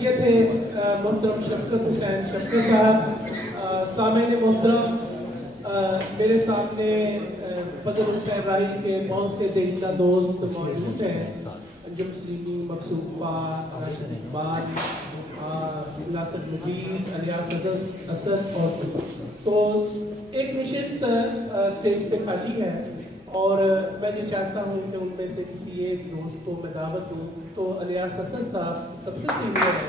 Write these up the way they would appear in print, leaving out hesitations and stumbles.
ये थे मोहतरम शफकत हुसैन शफकत साहब। सामईन मोहतरम, मेरे सामने फजल हुसैन राही के बहुत से दीदा दोस्त मौजूद हैं। अंजुम सलीमी, मकसूफा, राशिद इकबाल, नासिर मजीद, अलियास असद और तो एक नशिस्त स्टेज पे खाली है और मैं ये चाहता हूँ कि उनमें से किसी एक दोस्त को मैं दावत दूँ। तो अलियास असद साहब सबसे सीनियर है,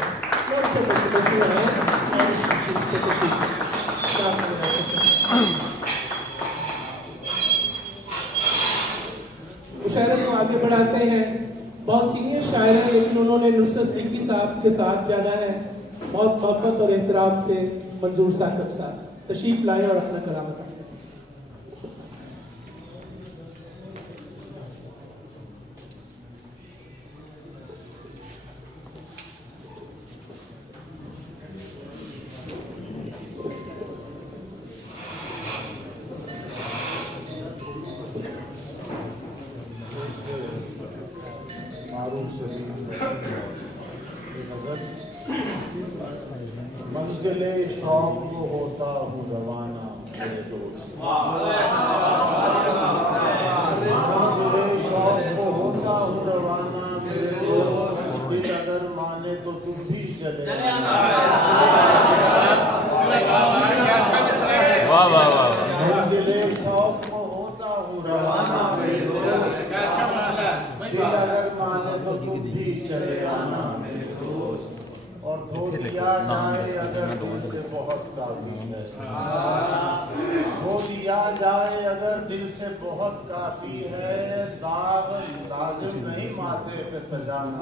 मैं उनसे मुतमस्सिल हैं और इस नशिस्त के मुशायरे को आगे बढ़ाते हैं। बहुत सीनियर शायर हैं लेकिन उन्होंने नुसरत सिद्दीकी साहब के साथ जाना है। बहुत मोहब्बत और एहतराम से मंजूर साहब तशरीफ लाए और अपना कलाम बताएं। मंजिले शौक को होता हूँ रवाना मेरे दोस्त, मंजिले शौक को होता हूँ रवाना मेरे दोस्त, दिल अगर माने तो तुम भी चले। मंजिले शौक को होता हूँ रवाना मेरे दोस्त, दिल अगर माने तो तुम भी चले आना मेरे दोस्त। और धो दिया जाए अगर दिल से बहुत काफी है, धो दिया जाए अगर दिल से बहुत काफी है, दाग लाजिम नहीं माथे पे सजाना।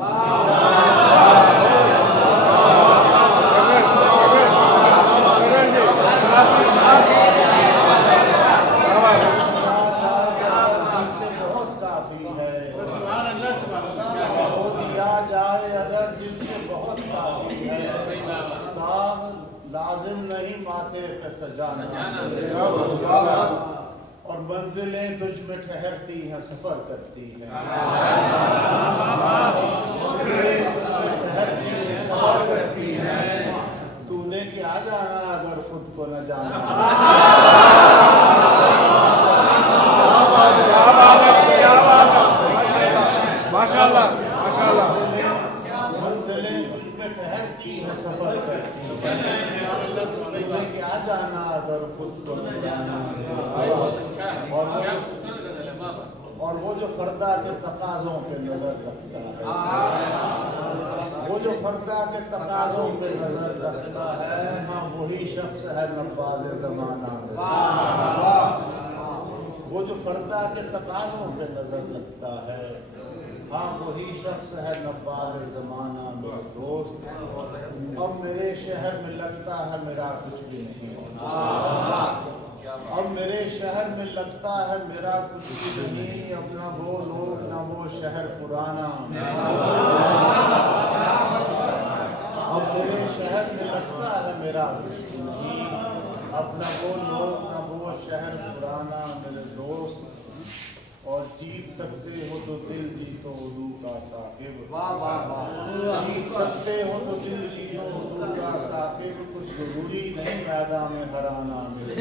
लाजिम नहीं माथे पे सजाना। और मंजिलें तुझ में ठहरती हैं, सफर करती हैं, मंजिलें तुझ में ठहरती हैं, सफर करती हैं, तूने क्या जाना अगर खुद को न जाना। क्या बात है, माशाल्लाह माशाल्लाह। मंजिलें तुझ में ठहरती हैं, सफर करती हैं, तूने क्या जाना अगर खुद को न जाना। और वो जो फर्दा के तकाज़ों पे नजर रखता है, वो जो फर्दा के तकाज़ों पे नजर रखता है, हाँ वही शख्स है नब्बाज़े ज़माना में। वो जो फर्दा के तकाज़ों पे नजर रखता है, हाँ वही शख्स है नब्बाज़े ज़माना मेरे दोस्त। अब मेरे शहर में लगता है मेरा कुछ भी नहीं, अब मेरे शहर में लगता है मेरा कुछ भी नहीं। अब न वो लोग न वो शहर पुराना, अब मेरे शहर में लगता है मेरा कुछ भी नहीं। अब न वो लोग न वो शहर पुराना मेरे दोस्त। और जीत सकते हो तो दिल जीतो उर्दू का साकिब, जीत सकते हो तो दिल जीतो उर्दू का साकिब। कुछ जरूरी नहीं मैदान में हराना मेरे।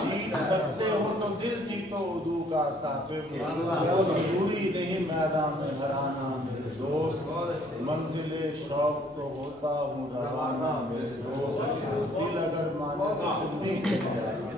जीत सकते हो तो दिल जीतो उर्दू का साकिब, जरूरी नहीं मैदान में हराना मेरे दोस्त। मंजिले शौक तो होता हूँ रवाना मेरे दोस्त, दिल अगर माने तो तुम भी चले आना।